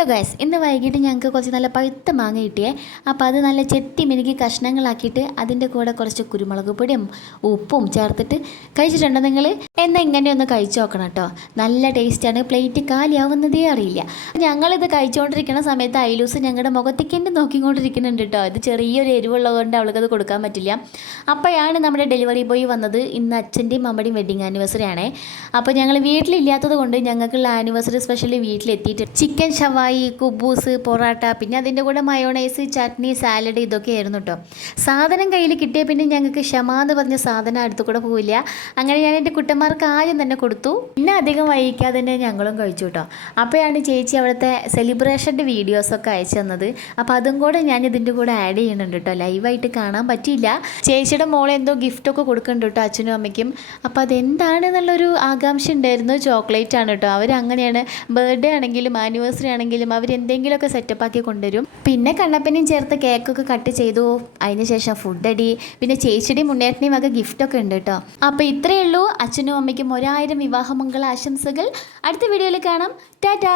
Hello guys, ഇന്ന് വൈകിട്ട് ഞങ്ങൾക്ക് കുറച്ച് നല്ല പഴുത്ത മാങ്ങ കിട്ടിയേ. അപ്പോൾ അത് നല്ല ചെത്തി മിനുക്കി കഷ്ണങ്ങളാക്കിയിട്ട് അതിൻ്റെ കൂടെ കുറച്ച് കുരുമുളക് പൊടിയും ഉപ്പും ചേർത്തിട്ട് കഴിച്ചിട്ടുണ്ടോ നിങ്ങൾ? എന്നാൽ ഇങ്ങനെയൊന്ന് കഴിച്ചു നോക്കണം കേട്ടോ. നല്ല ടേസ്റ്റാണ്. പ്ലേറ്റ് കാലിയാവുന്നതേ അറിയില്ല. ഞങ്ങളിത് കഴിച്ചുകൊണ്ടിരിക്കുന്ന സമയത്ത് ഐലൂസ് ഞങ്ങളുടെ മുഖത്തേക്ക് തന്നെ നോക്കിക്കൊണ്ടിരിക്കുന്നുണ്ട് കേട്ടോ. ഇത് ചെറിയൊരു എരിവുള്ളതുകൊണ്ട് അവൾക്കത് കൊടുക്കാൻ പറ്റില്ല. അപ്പോഴാണ് നമ്മുടെ ഡെലിവറി ബോയ് വന്നത്. ഇന്ന് അച്ഛൻ്റെയും അമ്മയുടെയും വെഡിങ് ആനിവേഴ്സറി ആണേ. അപ്പോൾ ഞങ്ങൾ വീട്ടിലില്ലാത്തത് കൊണ്ട് ഞങ്ങൾക്കുള്ള ആനിവേഴ്സറി സ്പെഷ്യലി വീട്ടിലെത്തിയിട്ട് ചിക്കൻ ഷവായി, കുബൂസ്, പൊറാട്ട, പിന്നെ അതിൻ്റെ കൂടെ മയോണൈസ്, ചട്നി, സാലഡ് ഇതൊക്കെ ആയിരുന്നു കേട്ടോ. സാധനം കയ്യിൽ കിട്ടിയ പിന്നെ ഞങ്ങൾക്ക് ക്ഷമ എന്ന് പറഞ്ഞ സാധനം അടുത്തു കൂടെ പോവില്ല. അങ്ങനെ ഞാൻ എൻ്റെ കുട്ടന്മാർക്ക് ആദ്യം തന്നെ കൊടുത്തു. പിന്നെ അധികം വൈകിക്കാതെ തന്നെ ഞങ്ങളും കഴിച്ചു കേട്ടോ. അപ്പോഴാണ് ചേച്ചി അവിടുത്തെ സെലിബ്രേഷൻ്റെ വീഡിയോസൊക്കെ അയച്ചു തന്നത്. അപ്പോൾ അതും കൂടെ ഞാൻ ഇതിൻ്റെ കൂടെ ആഡ് ചെയ്യുന്നുണ്ട് കേട്ടോ. ലൈവായിട്ട് കാണാൻ പറ്റിയില്ല. ചേച്ചിയുടെ മോളെ എന്തോ ഗിഫ്റ്റൊക്കെ കൊടുക്കുന്നുണ്ട് കേട്ടോ അച്ഛനും അമ്മയ്ക്കും. അപ്പോൾ അതെന്താണെന്നുള്ളൊരു ആകാംക്ഷ ഉണ്ടായിരുന്നു. ചോക്ലേറ്റ് ആണ് കേട്ടോ. അവരങ്ങനെയാണ്. ബർത്ത്ഡേ ആണെങ്കിലും ആനിവേഴ്സറി ആണെങ്കിലും അവരെന്തെങ്കിലുമൊക്കെ സെറ്റപ്പാക്കി കൊണ്ടുവരും. പിന്നെ കണ്ണപ്പനെയും ചേർത്ത് കേക്കൊക്കെ കട്ട് ചെയ്തു. അതിനുശേഷം ഫുഡ് അടി, പിന്നെ ചേച്ചിയുടെയും മുന്നേറ്റനെയും ഒക്കെ ഗിഫ്റ്റൊക്കെ ഉണ്ട് കേട്ടോ. അപ്പോൾ ഇത്രയേ ഉള്ളൂ. അച്ഛനും അമ്മയ്ക്കും 1000 വിവാഹമംഗള ആശംസകൾ. അടുത്ത വീഡിയോയിൽ കാണാം. ടാറ്റാ.